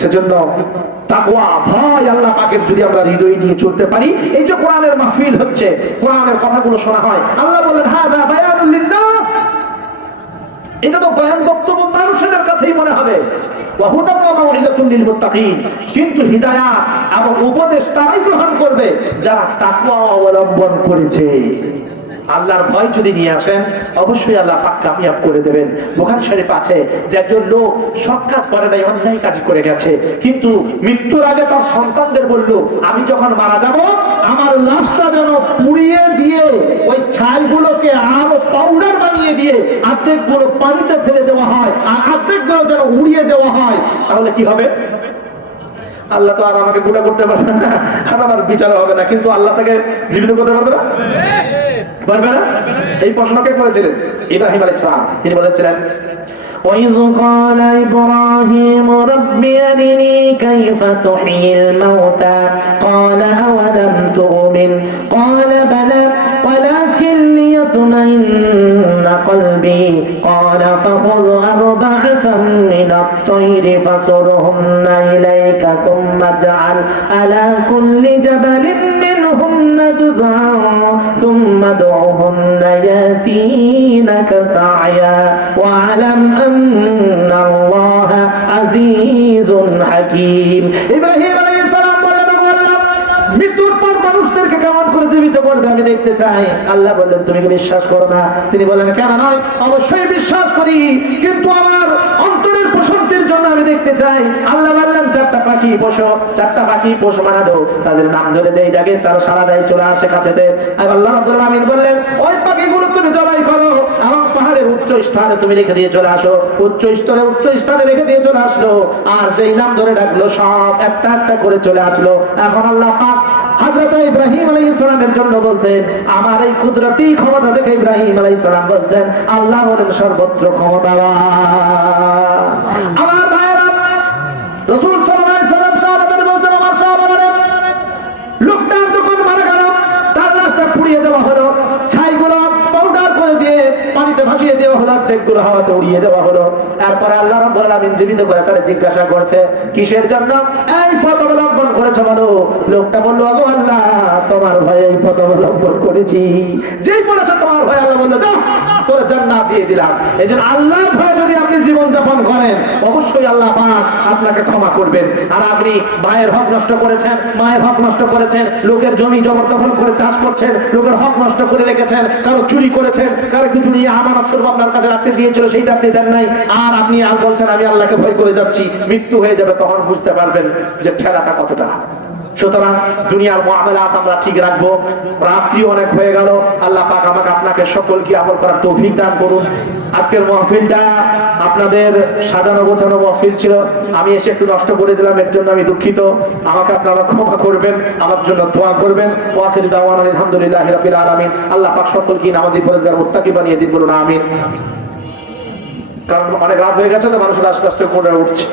সেজন্য তাকওয়া, ভয় আল্লাহ পাকের যদি আমরা হৃদয়ে নিয়ে চলতে পারি, এই যে কোরআনের মাহফিল হচ্ছে, কোরআনের কথাগুলো শোনা হয়, আল্লাহ বললেন হাযা বায়ানুল লিন-নাস, এটা তো বয়ান বক্তব্য মানুষের কাছেই মনে হবে, ওয়া হুদাম ওয়া মাউইযাতুল লিল মুত্তাকিন, কিন্তু হিদায়াত এবং উপদেশ তারাই গ্রহণ করবে যারা তাকওয়া অবলম্বন করেছে। আল্লাহর ভয় যদি নিয়ে আসেন, অবশ্যই আল্লাহ পাক কামিয়াব করে দেবেন। বুখারী শরীফ আছে যে একজন লোক সৎ কাজ করে নাই, অন্যায় কাজ করে গেছে, কিন্তু মৃত্যুর আগে তার সন্তানদের বলল, আমি যখন মারা যাব আমার লাশটা যেন পুড়িয়ে দিয়ে ওই ছাইগুলোকে আরো পাউডার বানিয়ে দিয়ে অর্ধেকগুলো পানিতে ফেলে দেওয়া হয় আর অর্ধেকগুলো যেন উড়িয়ে দেওয়া হয়, তাহলে কি হবে? আল্লাহ তো আর আমাকে গুনাহ করতে পারবে না, আর আমার বিচার হবে না, কিন্তু আল্লাহ তাকে জীবিত করতে পারবে না, পারবে না? এই প্রশ্ন কে করেছিলেন? ইব্রাহিম আলাইহিস সালাম। তিনি বলেছিলেন وَإِذْ قَالَ إِبْرَاهِيمُ رَبِّ أَرِنِي كَيْفَ تُحْيِي الْمَوْتَى قَالَ أَوَلَمْ تُؤْمِنْ قَالَ بَلَى وَلَكِنْ لِيَطْمَئِنَّ قَلْبِي قَالَ فَخُذْ أَرْبَعَةً مِنَ الطَّيْرِ فَصُرْهُنَّ إِلَيْكَ ثُمَّ اجْعَلْ عَلَى كُلِّ جَبَلٍ منهن جزعا ثم ادعهن ياتينك سعيا واعلم ان الله عزيز حكيم ইব্রাহিম আলাইহিস সালাম বললেন, আল্লাহ মৃত্যুর পর মানুষদেরকে কেমন করে জীবিত করবে আমি দেখতে চাই। আল্লাহ বললেন, তুমি কি বিশ্বাস করো না? তিনি বললেন, কেন নয়, অবশ্যই বিশ্বাস করি, কিন্তু আমার অন্তরের প্রশান্তির জন্য আমি দেখতে চাই। আল্লাহ বললেন, চারটা পাখি পোষো বানানো, তাদের নাম ধরে যেই ডাকে তার সারা দেয়, চলে আসে কাছেতে। আল্লাহ রাব্বুল আমিন বললেন, ওই পাখিগুলো তুমি জবাই করো এবং পাহাড়ের উচ্চ স্থানে তুমি রেখে দিয়ে চলে আসো। উচ্চ স্থানে রেখে দিয়ে চলে আসলো, আর যেই নাম ধরে ডাকলো সব একটা একটা করে চলে আসলো। এখন আল্লাহ পাক হযরত ইব্রাহিম আলাইহিস সালামের জন্য বলছেন, আমার এই কুদরতি ক্ষমতা দেখে ইব্রাহিম আলাইহিস সালাম বলছেন, আল্লাহ বলেন সর্বত্র ক্ষমতাবান। আমার ভাইরা, রাসূল সাল্লাল্লাহু আলাইহি ওয়াসাল্লাম সাহাবাদের বলছেন, আমার সাহাবারা, লোকটা যখন মারা গেল তার লাশটা পুড়িয়ে দেওয়া হলো, ছাইগুলো পাউডার করে দিয়ে পানিতে ভাসিয়ে দেওয়া হলো, অর্ধেকগুলো হাওয়াতে উড়িয়ে দেওয়া হলো। তারপরে আল্লাহ রাব্বুল আলামিন জীবিত করে তারা জিজ্ঞাসা করছে, কিসের জন্য এই পথ অবলম্বন করেছো বলো? লোকটা বলল, ওগো আল্লাহ, তোমার ভয়ে এই পথ অবলম্বন করেছি। যেই বলেছে তোমার ভয়, আল্লাহ বলল, যাও তোর জান্নাত দিয়ে দিলাম। এইজন্য আল্লাহর ভয়ে যদি আপনি জীবন যাপন করেন, অবশ্যই আল্লাহ পাক আপনাকে ক্ষমা করবেন। আর আপনি ভাইয়ের হক নষ্ট করেছেন, মায়ের হক নষ্ট করেছেন, লোকের জমি জবরদখল করে চাষ করছেন, লোকের হক নষ্ট করে রেখেছেন, কারো চুরি করেছেন, কারো কিছু নিয়ে আমানত স্বরূপ আপনার কাছে রাখতে দিয়েছিল, সেইটা আপনি দেন নাই, আর আপনি আর বলছেন আমি আল্লাহকে ভয় করে যাচ্ছি। মৃত্যু হয়ে যাবে, তখন বুঝতে পারবেন যে ঠেলাটা কতটা। সুতরাং দুনিয়ার মুআমালাত আমরা ঠিক রাখবো। রাত্রি অনেক হয়ে গেল, আল্লাহ পাক আমাকে আপনাকে সকলকে আমল করার তৌফিক দান করুন। আজকের মাহফিলটা আপনাদের সাজানো গোছানো মাহফিল ছিল, আমি এসে একটু নষ্ট করে দিলাম, এর জন্য আমি দুঃখিত। আমাকে আপনারা ক্ষমা করবেন, আমার জন্য দোয়া করবেন। ওয়া আখিরু দাওয়ানা আলহামদুলিল্লাহি রাব্বিল আলামিন। আল্লাহ পাক সকলকে নামাজি পরেজগার মুত্তাকি বানিয়ে দিন, বলুন আমিন। কারণ অনেক রাত হয়ে গেছে তো মানুষের আস্তে আস্তে কোণে উঠছে।